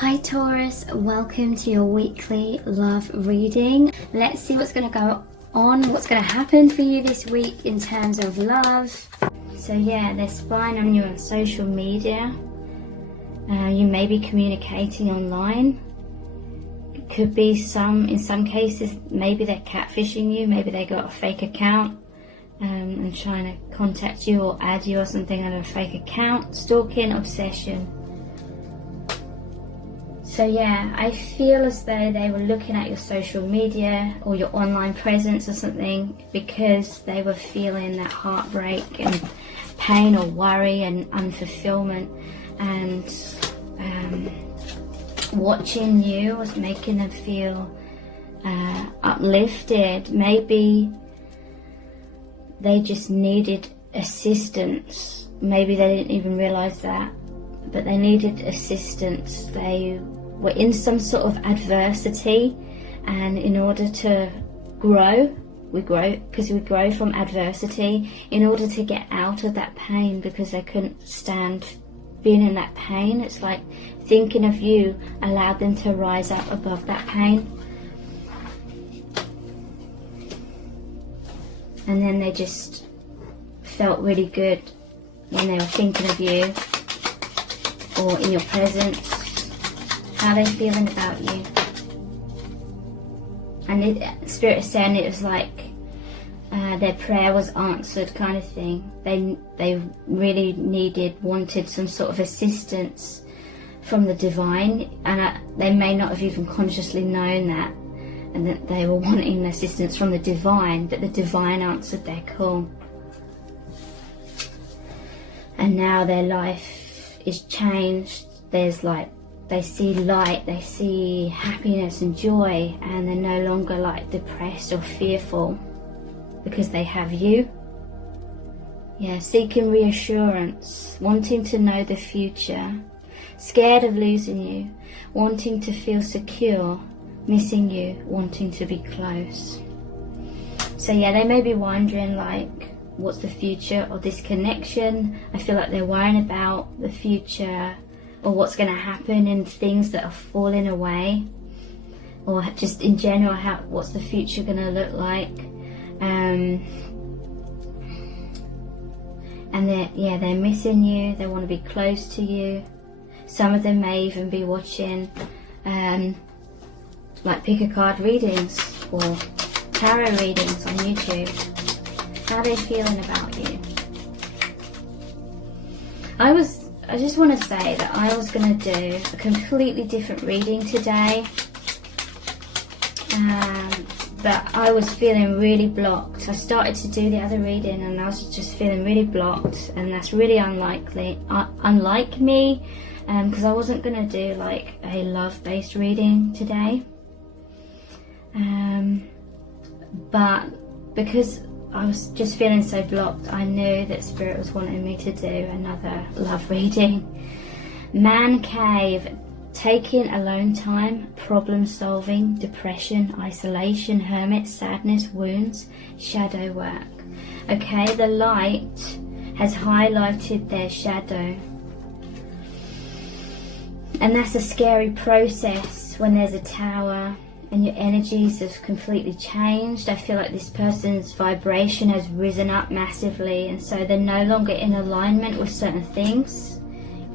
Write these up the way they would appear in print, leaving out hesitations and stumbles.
Hi Taurus, welcome to your weekly love reading. Let's see what's going to go on, what's going to happen for you this week in terms of love. So yeah, they're spying on you on social media. You may be communicating online. It could be in some cases, maybe they're catfishing you, maybe they got a fake account and trying to contact you or add you or something on a fake account. Stalking, obsession. So yeah, I feel as though they were looking at your social media or your online presence or something because they were feeling that heartbreak and pain or worry and unfulfillment, and watching you was making them feel uplifted. Maybe they just needed assistance. Maybe they didn't even realize that, but they needed assistance. They were in some sort of adversity, and in order to grow, we grow from adversity. In order to get out of that pain, because they couldn't stand being in that pain, it's like thinking of you allowed them to rise up above that pain. And then they just felt really good when they were thinking of you or in your presence. How are they feeling about you? And Spirit is saying it was like their prayer was answered, kind of thing. They really wanted some sort of assistance from the divine, and they may not have even consciously known that, and that they were wanting assistance from the divine, but the divine answered their call. And now their life is changed. There's like, they see light, they see happiness and joy, and they're no longer like depressed or fearful because they have you. Yeah, seeking reassurance, wanting to know the future, scared of losing you, wanting to feel secure, missing you, wanting to be close. So yeah, they may be wondering like, what's the future of this connection? I feel like they're worrying about the future, or what's going to happen in things that are falling away, or just in general, what's the future going to look like. And they're missing you. They want to be close to you. Some of them may even be watching like pick a card readings or tarot readings on YouTube. How are they feeling about you? I just want to say that I was going to do a completely different reading today, but I was feeling really blocked. I started to do the other reading and I was just feeling really blocked, and that's really unlike me, because I wasn't going to do like a love-based reading today, but because I was just feeling so blocked, I knew that Spirit was wanting me to do another love reading. Man cave, taking alone time, problem solving, depression, isolation, hermit, sadness, wounds, shadow work. Okay, the light has highlighted their shadow. And that's a scary process when there's a tower and your energies have completely changed. I feel like this person's vibration has risen up massively, and so they're no longer in alignment with certain things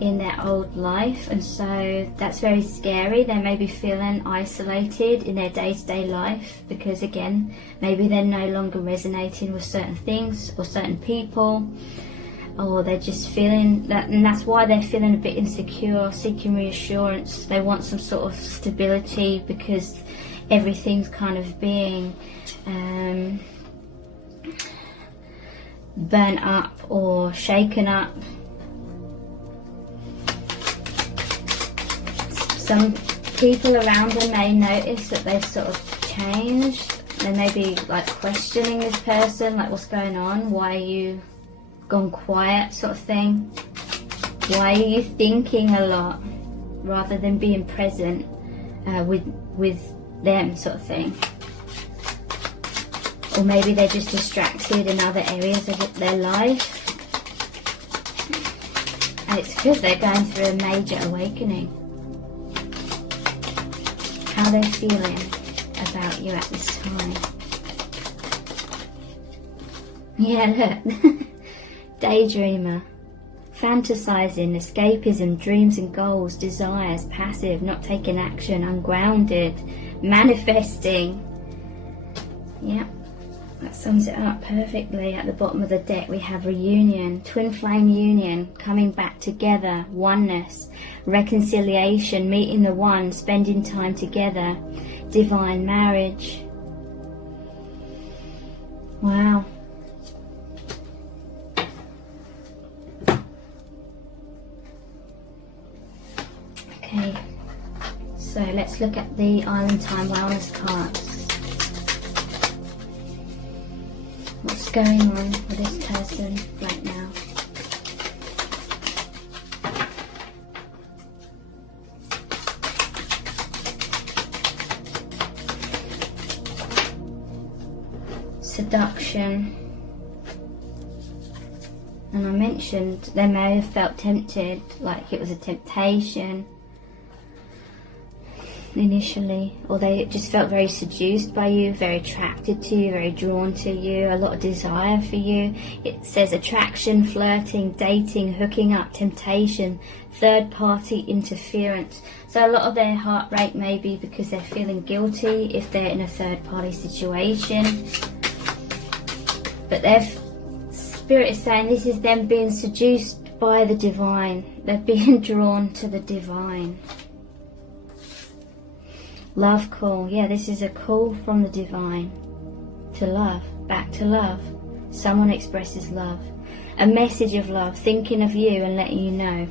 in their old life, and so that's very scary. They may be feeling isolated in their day-to-day life because, again, maybe they're no longer resonating with certain things or certain people, or they're just feeling that, and that's why they're feeling a bit insecure, seeking reassurance. They want some sort of stability because everything's kind of being burnt up or shaken up. Some people around them may notice that they've sort of changed. They may be like questioning this person, like, what's going on? Why are you gone quiet, sort of thing? Why are you thinking a lot rather than being present with them, sort of thing? Or maybe they're just distracted in other areas of their life, and it's because they're going through a major awakening. are they feeling about you at this time? Yeah, look. Daydreamer. Fantasizing, escapism, dreams and goals, desires, passive, not taking action, ungrounded, manifesting. Yep, that sums it up perfectly. At the bottom of the deck we have reunion, twin flame union, coming back together, oneness, reconciliation, meeting the one, spending time together, divine marriage. Wow. Okay, so let's look at the Island Time Wellness cards. What's going on with this person right now? Seduction. And I mentioned they may have felt tempted, like it was a temptation initially, or they just felt very seduced by you, very attracted to you, very drawn to you, a lot of desire for you. It says attraction, flirting, dating, hooking up, temptation, third party interference. So a lot of their heart rate may be because they're feeling guilty if they're in a third party situation, but their spirit is saying this is them being seduced by the divine. They're being drawn to the divine. Love call. Yeah, this is a call from the divine to love, back to love. Someone expresses love, a message of love, thinking of you and letting you know.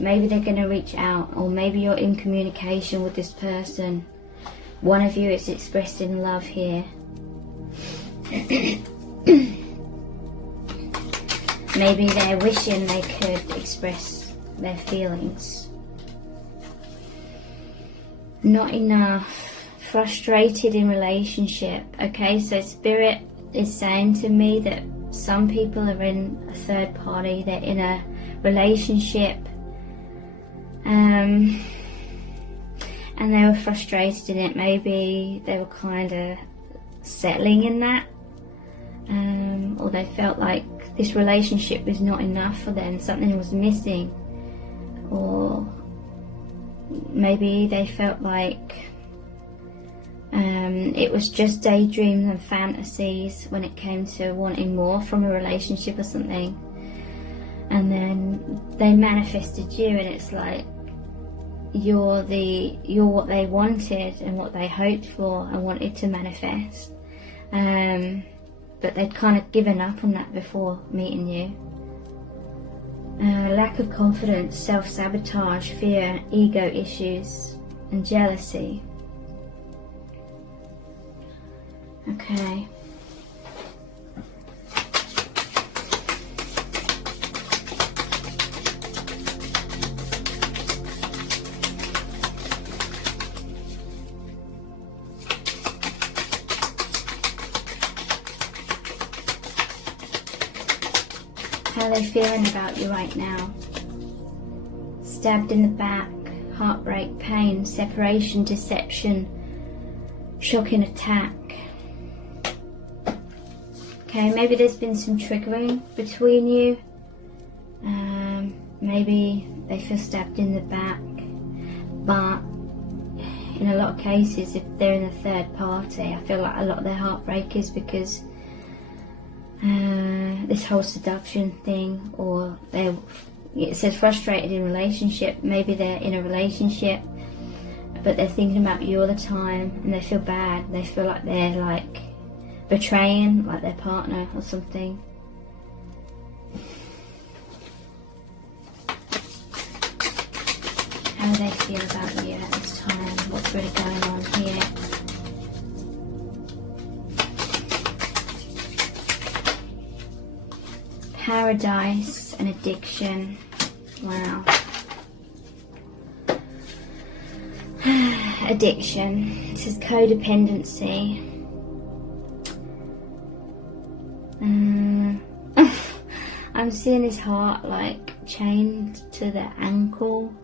Maybe they're going to reach out, or maybe you're in communication with this person. One of you is expressing love here. Maybe they're wishing they could express their feelings. Not enough. Frustrated in relationship. Okay, so Spirit is saying to me that some people are in a third party, they're in a relationship, and they were frustrated in it. Maybe they were kind of settling in that, or they felt like this relationship was not enough for them, something was missing, or maybe they felt like it was just daydreams and fantasies when it came to wanting more from a relationship or something, and then they manifested you, and it's like you're what they wanted and what they hoped for and wanted to manifest, but they'd kind of given up on that before meeting you. Lack of confidence, self-sabotage, fear, ego issues, and jealousy. Okay. How are they feeling about you right now? Stabbed in the back, heartbreak, pain, separation, deception, shocking attack. Okay, maybe there's been some triggering between you. Maybe they feel stabbed in the back, but in a lot of cases, if they're in a third party, I feel like a lot of their heartbreak is because this whole seduction thing, or it says frustrated in relationship. Maybe they're in a relationship but they're thinking about you all the time and they feel bad. They feel like they're like betraying like their partner or something. How do they feel about you at this time? What's really going on here? Paradise and addiction. Wow. Addiction. This is codependency. I'm seeing his heart like chained to the ankle.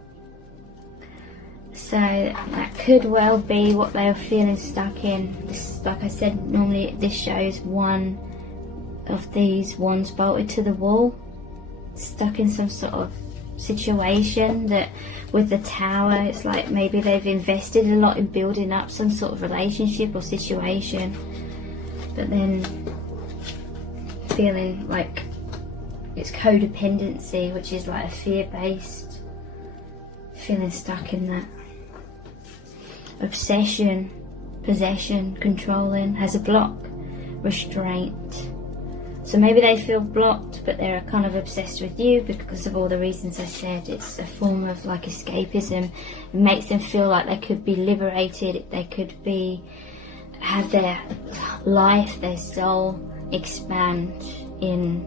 So that could well be what they are feeling stuck in. This, like I said, normally this shows one of these wands bolted to the wall, stuck in some sort of situation that with the Tower, it's like maybe they've invested a lot in building up some sort of relationship or situation, but then feeling like it's codependency, which is like a fear-based, feeling stuck in that. Obsession, possession, controlling, has a block, restraint. So maybe they feel blocked, but they're kind of obsessed with you because of all the reasons I said. It's a form of like escapism. It makes them feel like they could be liberated. They could be, have their life, their soul expand in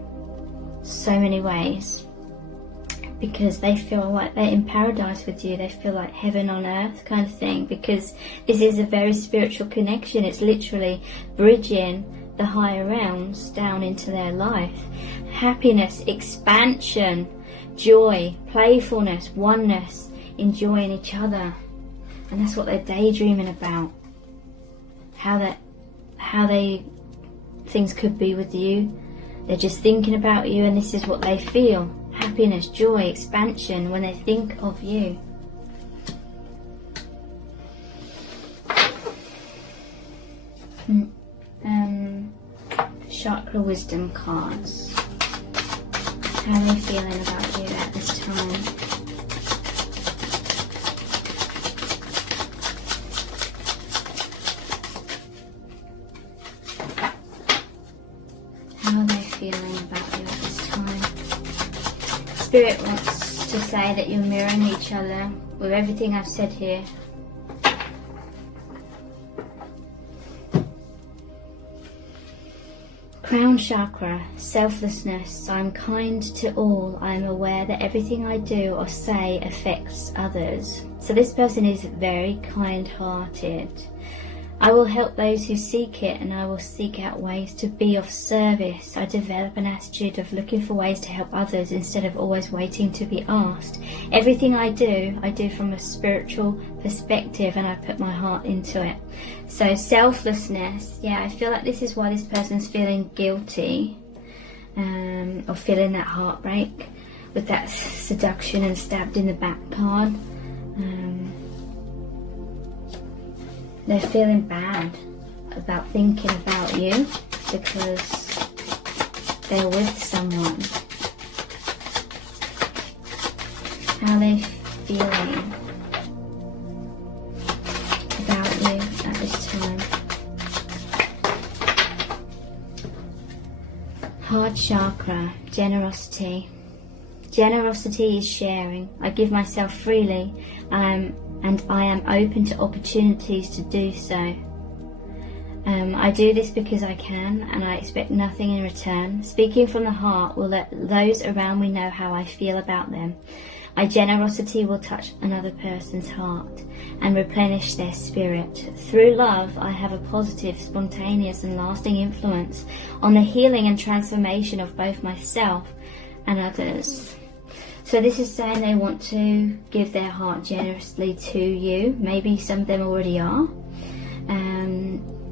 so many ways, because they feel like they're in paradise with you. They feel like heaven on earth kind of thing, because this is a very spiritual connection. It's literally bridging the higher realms down into their life. Happiness, expansion, joy, playfulness, oneness, enjoying each other. And that's what they're daydreaming about. How things could be with you. They're just thinking about you, and this is what they feel. Happiness, joy, expansion when they think of you. Chakra wisdom cards. How are they feeling about you at this time? How are they feeling about you at this time? Spirit wants to say that you're mirroring each other with everything I've said here. Crown chakra, selflessness. I'm kind to all. I am aware that everything I do or say affects others. So this person is very kind-hearted. I will help those who seek it, and I will seek out ways to be of service. I develop an attitude of looking for ways to help others instead of always waiting to be asked. Everything I do from a spiritual perspective, and I put my heart into it. So selflessness, yeah, I feel like this is why this person's feeling guilty, or feeling that heartbreak with that seduction and stabbed in the back card. They're feeling bad about thinking about you because they're with someone. How are they feeling about you at this time? Heart chakra, generosity. Generosity is sharing. I give myself freely, and I am open to opportunities to do so. I do this because I can, and I expect nothing in return. Speaking from the heart will let those around me know how I feel about them. My generosity will touch another person's heart and replenish their spirit. Through love, I have a positive, spontaneous and lasting influence on the healing and transformation of both myself and others. So this is saying they want to give their heart generously to you. Maybe some of them already are.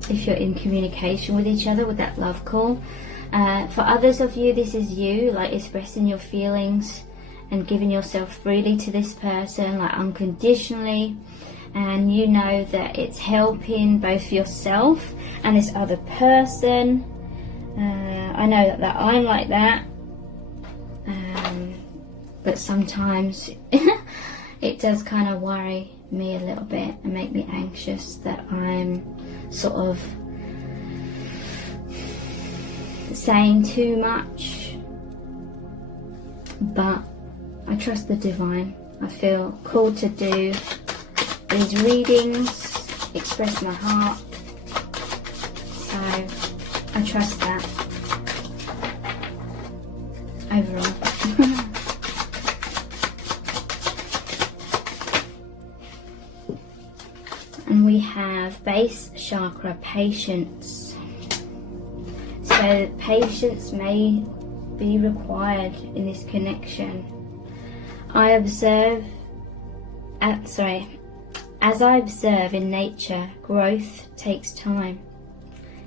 If you're in communication with each other with that love call. For others of you, this is you, like expressing your feelings and giving yourself freely to this person, like unconditionally. And you know that it's helping both yourself and this other person. I know that I'm like that. But sometimes it does kind of worry me a little bit and make me anxious that I'm sort of saying too much. But I trust the divine. I feel called to do these readings, express my heart. So I trust that overall. And we have base chakra, patience. So patience may be required in this As I observe in nature, growth takes time.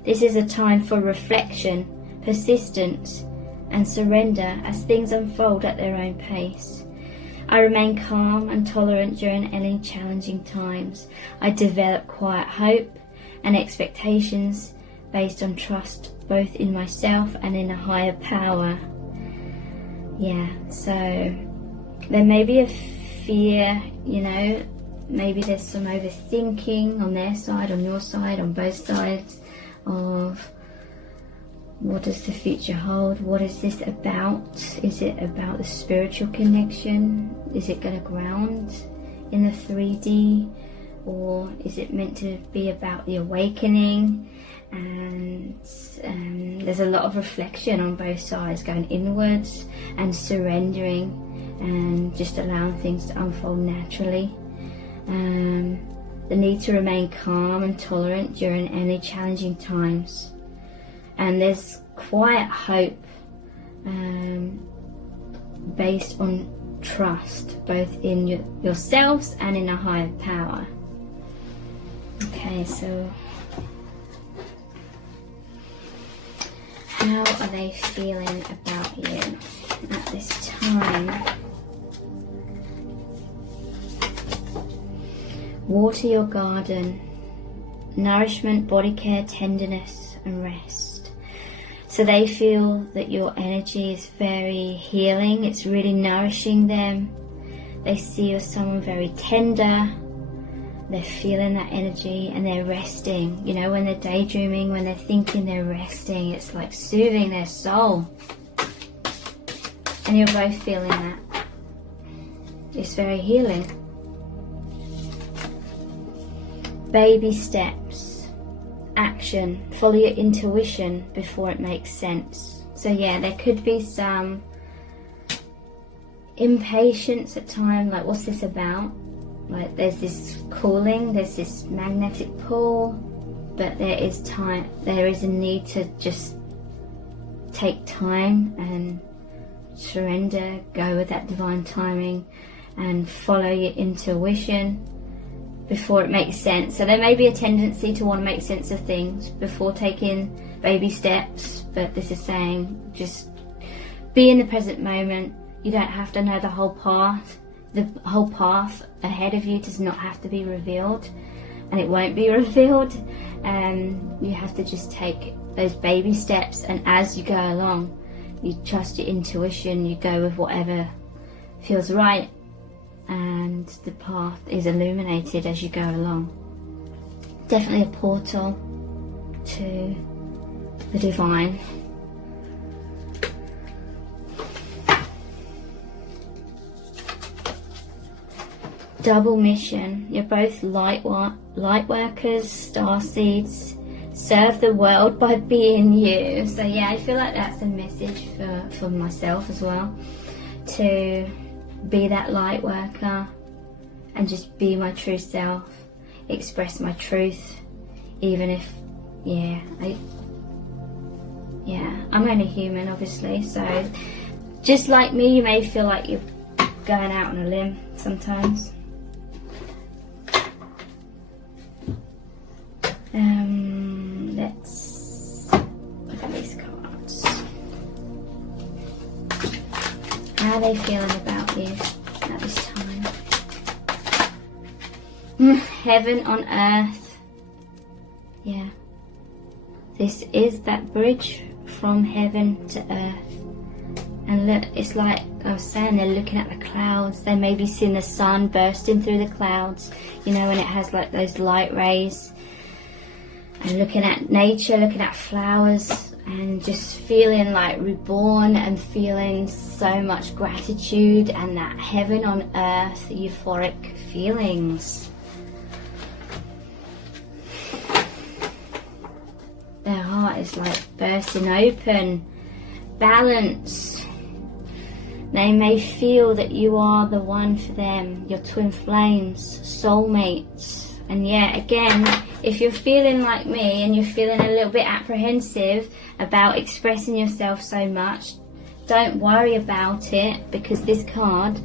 This is a time for reflection, persistence, and surrender as things unfold at their own pace. I remain calm and tolerant during any challenging times. I develop quiet hope and expectations based on trust both in myself and in a higher power. Yeah, so there may be a fear, you know, maybe there's some overthinking on their side, on your side, on both sides of what does the future hold? What is this about? Is it about the spiritual connection? Is it going to ground in the 3D? Or is it meant to be about the awakening? And there's a lot of reflection on both sides, going inwards and surrendering and just allowing things to unfold naturally. The need to remain calm and tolerant during any challenging times. And there's quiet hope based on trust, both in yourselves and in a higher power. Okay, so how are they feeling about you at this time? Water your garden. Nourishment, body care, tenderness, and rest. So they feel that your energy is very healing. It's really nourishing them. They see you as someone very tender. They're feeling that energy and they're resting. You know, when they're daydreaming, when they're thinking, they're resting. It's like soothing their soul. And you're both feeling that. It's very healing. Baby steps. Action. Follow your intuition before it makes sense. So yeah, there could be some impatience at times, like what's this about? Like there's this calling, there's this magnetic pull, but there is time, there is a need to just take time and surrender, go with that divine timing and follow your intuition before it makes sense. So there may be a tendency to want to make sense of things before taking baby steps, but this is saying just be in the present moment. You don't have to know the whole path. The whole path ahead of you does not have to be revealed, and it won't be revealed. You have to just take those baby steps, and as you go along, you trust your intuition, you go with whatever feels right, and the path is illuminated as you go along. Definitely a portal to the divine. Double mission. You're both light workers, star seeds. Serve the world by being you. So yeah, I feel like that's a message for myself as well, to be that light worker and just be my true self, express my truth, even if I'm only human, obviously. So just like me, you may feel like you're going out on a limb sometimes. Let's look at these cards. How are they feeling about you at this time? Heaven on earth. Yeah. This is that bridge from heaven to earth. And look, it's like I was saying, they're looking at the clouds. They may be seeing the sun bursting through the clouds, you know, when it has like those light rays. And looking at nature, looking at flowers, and just feeling like reborn and feeling so much gratitude and that heaven on earth euphoric feelings. Their heart is like bursting open. Balance. They may feel that you are the one for them, your twin flames, soulmates. And yeah, again, if you're feeling like me and you're feeling a little bit apprehensive about expressing yourself so much, don't worry about it, because this card,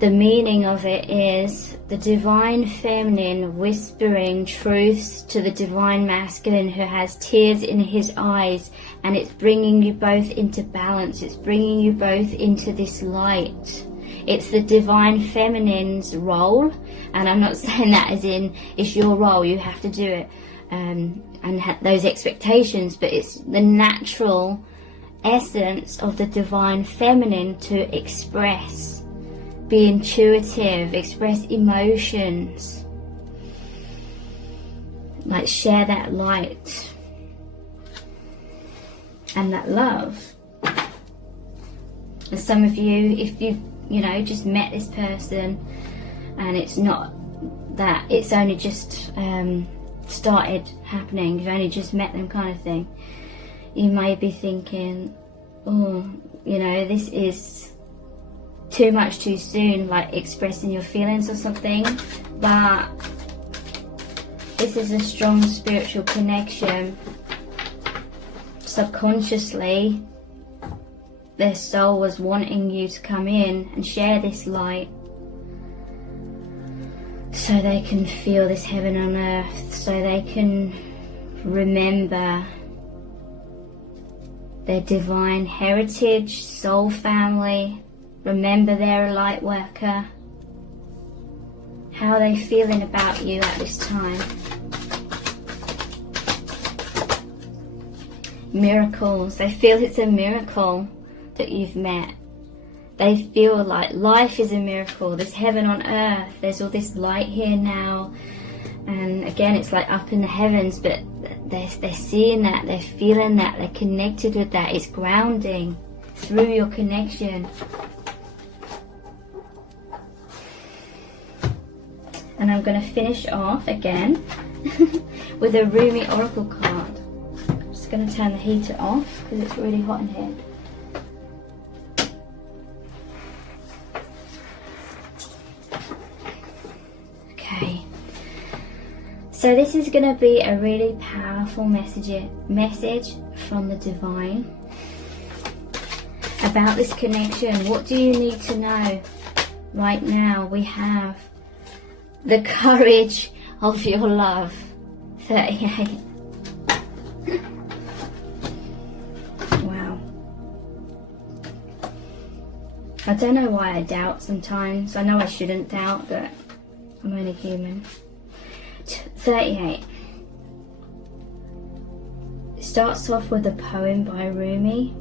The meaning of it is the divine feminine whispering truths to the divine masculine who has tears in his eyes, and it's bringing you both into balance. It's bringing you both into this light. It's the divine feminine's role, and I'm not saying that as in it's your role, you have to do it and have those expectations, but it's the natural essence of the divine feminine to express, be intuitive, express emotions, like share that light and that love. And some of you, if you've just met this person and it's not that, it's only just started happening, you've only just met them kind of thing, you may be thinking, oh, this is too much too soon, like expressing your feelings or something. But this is a strong spiritual connection. Subconsciously, their soul was wanting you to come in and share this light so they can feel this heaven on earth, so they can remember their divine heritage, soul family. Remember they're a light worker. How are they feeling about you at this time? Miracles. They feel it's a miracle that you've met. They feel like life is a miracle. There's heaven on earth. There's all this light here now. And again, it's like up in the heavens, but they're seeing that, they're feeling that, they're connected with that. It's grounding through your connection. And I'm going to finish off again with a Rumi Oracle card. I'm just going to turn the heater off because it's really hot in here. Okay. So this is going to be a really powerful message from the divine about this connection. What do you need to know right now? We have the courage of your love. 38. Wow. I don't know why I doubt sometimes. I know I shouldn't doubt, but I'm only human. 38. It starts off with a poem by Rumi.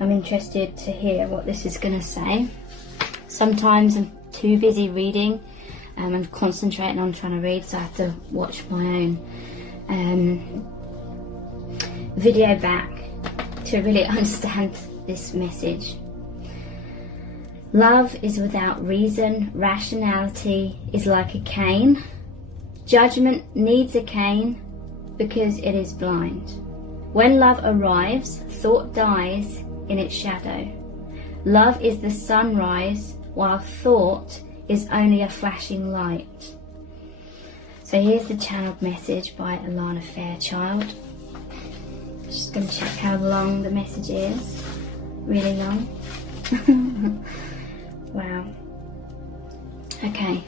I'm interested to hear what this is going to say. Sometimes I'm too busy reading and concentrating on trying to read, so I have to watch my own video back to really understand this message. Love is without reason, rationality is like a cane. Judgment needs a cane because it is blind. When love arrives, thought dies in its shadow. Love is the sunrise, while thought is only a flashing light. So here's the channeled message by Alana Fairchild. Just going to check how long the message is. Really long. Wow. Okay.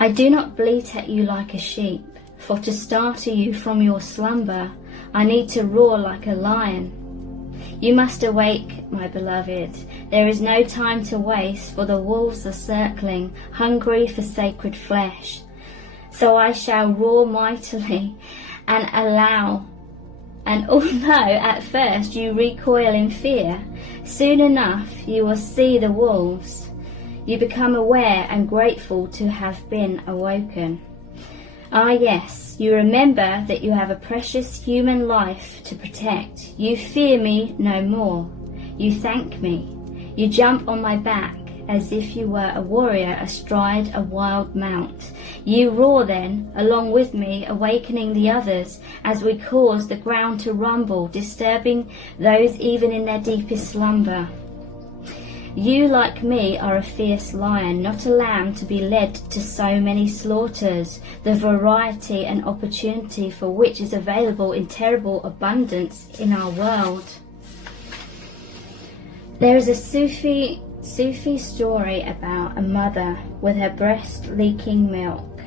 I do not bleat at you like a sheep, for to startle you from your slumber, I need to roar like a lion. You must awake, my beloved. There is no time to waste, for the wolves are circling, hungry for sacred flesh. So I shall roar mightily and allow. And although at first you recoil in fear, soon enough you will see the wolves. You become aware and grateful to have been awoken. Ah yes, you remember that you have a precious human life to protect. You fear me no more. You thank me. You jump on my back as if you were a warrior astride a wild mount. You roar then, along with me, awakening the others as we cause the ground to rumble, disturbing those even in their deepest slumber. You, like me, are a fierce lion, not a lamb to be led to so many slaughters, the variety and opportunity for which is available in terrible abundance in our world. There is a Sufi story about a mother with her breast leaking milk.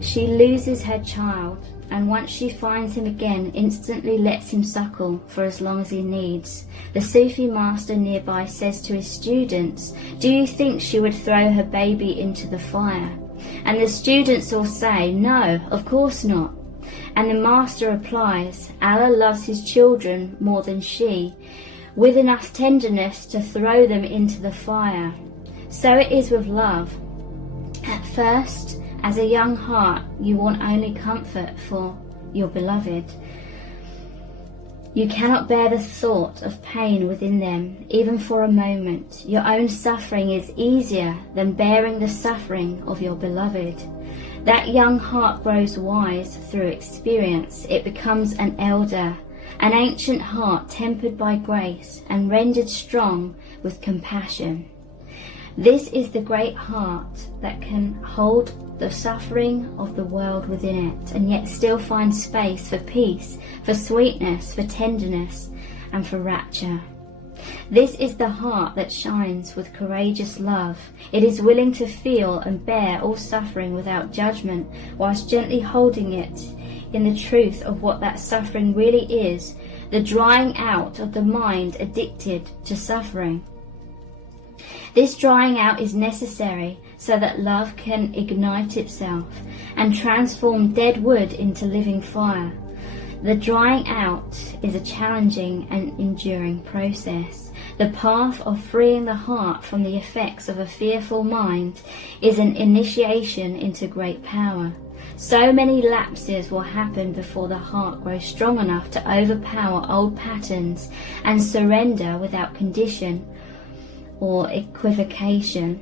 She loses her child, and once she finds him again, instantly lets him suckle for as long as he needs. The Sufi master nearby says to his students, "Do you think she would throw her baby into the fire?" And the students all say, "No, of course not." And the master replies, "Allah loves his children more than she, with enough tenderness to throw them into the fire." So it is with love. At first, as a young heart, you want only comfort for your beloved. You cannot bear the thought of pain within them, even for a moment. Your own suffering is easier than bearing the suffering of your beloved. That young heart grows wise through experience. It becomes an elder, an ancient heart tempered by grace and rendered strong with compassion. This is the great heart that can hold the suffering of the world within it, and yet still find space for peace, for sweetness, for tenderness, and for rapture. This is the heart that shines with courageous love. It is willing to feel and bear all suffering without judgment, whilst gently holding it in the truth of what that suffering really is, the drying out of the mind addicted to suffering. This drying out is necessary so that love can ignite itself and transform dead wood into living fire. The drying out is a challenging and enduring process. The path of freeing the heart from the effects of a fearful mind is an initiation into great power. So many lapses will happen before the heart grows strong enough to overpower old patterns and surrender without condition or equivocation.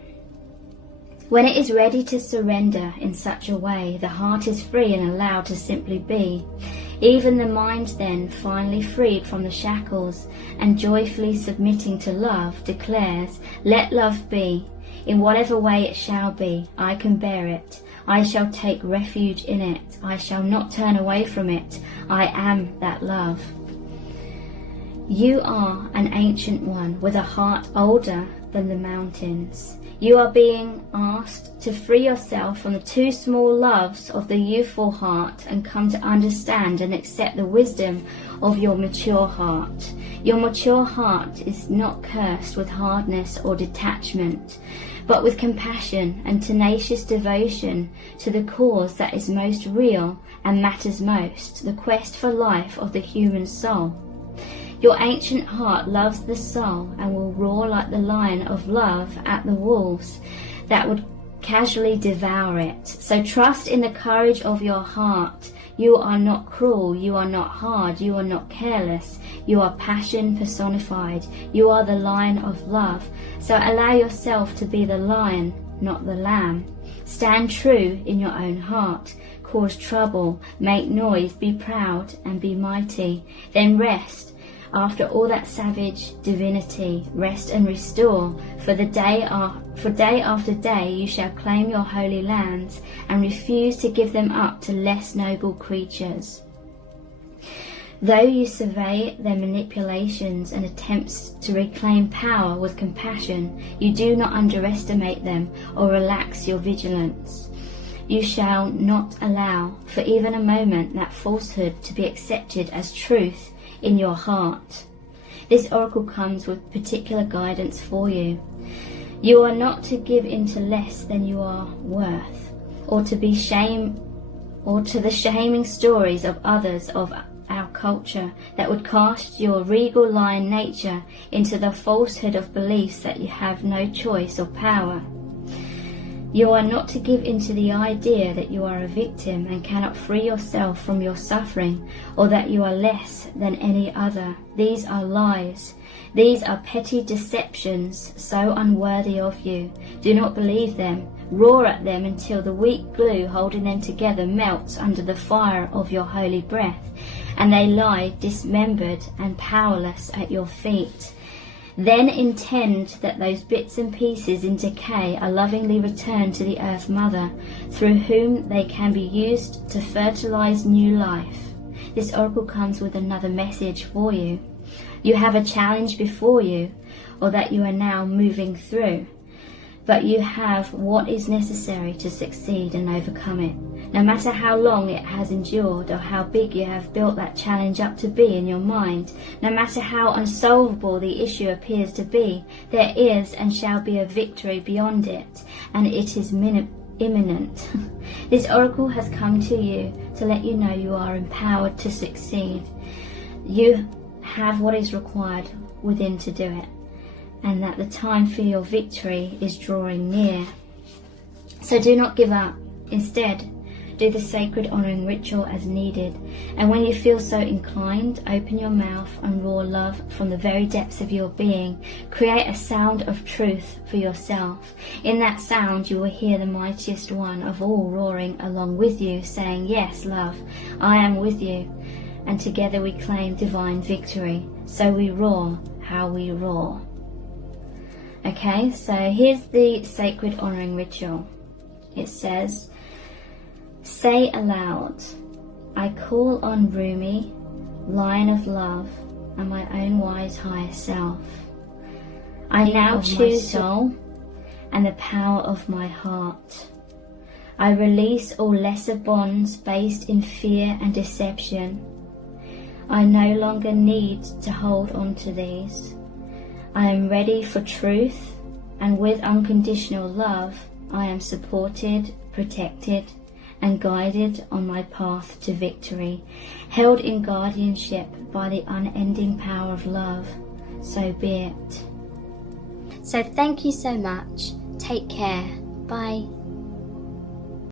When it is ready to surrender in such a way, the heart is free and allowed to simply be. Even the mind then, finally freed from the shackles and joyfully submitting to love, declares, "Let love be, in whatever way it shall be. I can bear it. I shall take refuge in it. I shall not turn away from it. I am that love." You are an ancient one with a heart older than the mountains. You are being asked to free yourself from the too small loves of the youthful heart and come to understand and accept the wisdom of your mature heart. Your mature heart is not cursed with hardness or detachment, but with compassion and tenacious devotion to the cause that is most real and matters most, the quest for life of the human soul. Your ancient heart loves the soul and will roar like the lion of love at the wolves that would casually devour it. So trust in the courage of your heart. You are not cruel, you are not hard, you are not careless. You are passion personified. You are the lion of love. So allow yourself to be the lion, not the lamb. Stand true in your own heart. Cause trouble, make noise, be proud and be mighty. Then rest. After all that savage divinity, rest and restore, for day after day you shall claim your holy lands and refuse to give them up to less noble creatures. Though you survey their manipulations and attempts to reclaim power with compassion, you do not underestimate them or relax your vigilance. You shall not allow for even a moment that falsehood to be accepted as truth in your heart. This oracle comes with particular guidance for you. You are not to give into less than you are worth, or to the shaming stories of others of our culture that would cast your regal lion nature into the falsehood of beliefs that you have no choice or power. You are not to give into the idea that you are a victim and cannot free yourself from your suffering, or that you are less than any other. These are lies. These are petty deceptions so unworthy of you. Do not believe them. Roar at them until the weak glue holding them together melts under the fire of your holy breath, and they lie dismembered and powerless at your feet. Then intend that those bits and pieces in decay are lovingly returned to the Earth Mother, through whom they can be used to fertilize new life. This oracle comes with another message for you. You have a challenge before you. or that you are now moving through. But you have what is necessary to succeed and overcome it. No matter how long it has endured or how big you have built that challenge up to be in your mind, no matter how unsolvable the issue appears to be, there is and shall be a victory beyond it, and it is imminent. This oracle has come to you to let you know you are empowered to succeed. You have what is required within to do it, and that the time for your victory is drawing near. So do not give up. Instead, do the sacred honouring ritual as needed, and when you feel so inclined, open your mouth and roar love from the very depths of your being. Create a sound of truth for yourself. In that sound you will hear the mightiest one of all roaring along with you, saying, yes, love, I am with you. And together we claim divine victory. So we roar how we roar. Okay, so here's the sacred honouring ritual. It says, say aloud, I call on Rumi, Lion of Love, and my own wise higher self. I now choose soul and the power of my heart. I release all lesser bonds based in fear and deception. I no longer need to hold on to these. I am ready for truth, and with unconditional love, I am supported, protected, and guided on my path to victory, held in guardianship by the unending power of love. So be it. So thank you so much. Take care. Bye.